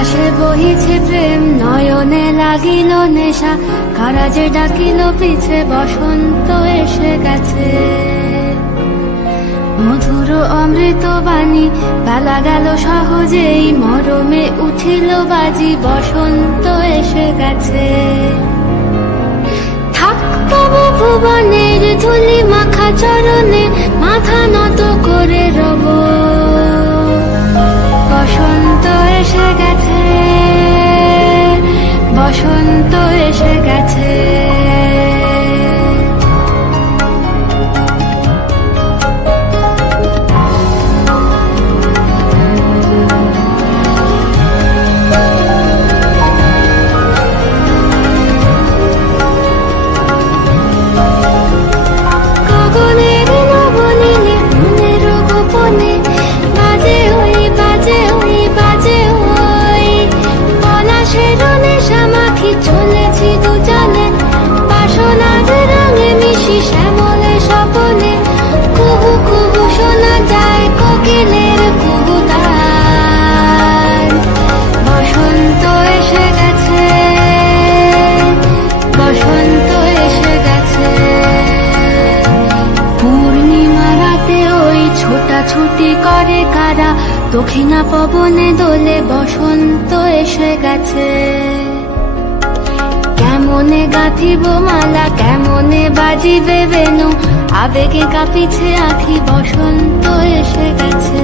বাতাসে বহিছে প্রেম, নয়নে লাগিল নেশা, কারা যে ডাকিল পিছে, বসন্ত এসে গেছে। মধুর অমৃত বাণী, বেলা গেল সহজেই, মরমে উঠিল বাজি, বসন্ত এসে গেছে। থাক তবু ভুবনের ধুলি মাখা চরণে, মাথা নত করে রব। বসন্ত এসে গেছে, বসন্ত এসে গেছে। ছুটি করে কারা, দক্ষিণা পবনে দোলে, বসন্ত এসে গেছে। কেমনে গাঁথিব মালা, কেমনে বাজিবে বেনু, আবেগে কাঁপিছে আঁখি, বসন্ত এসে গেছে।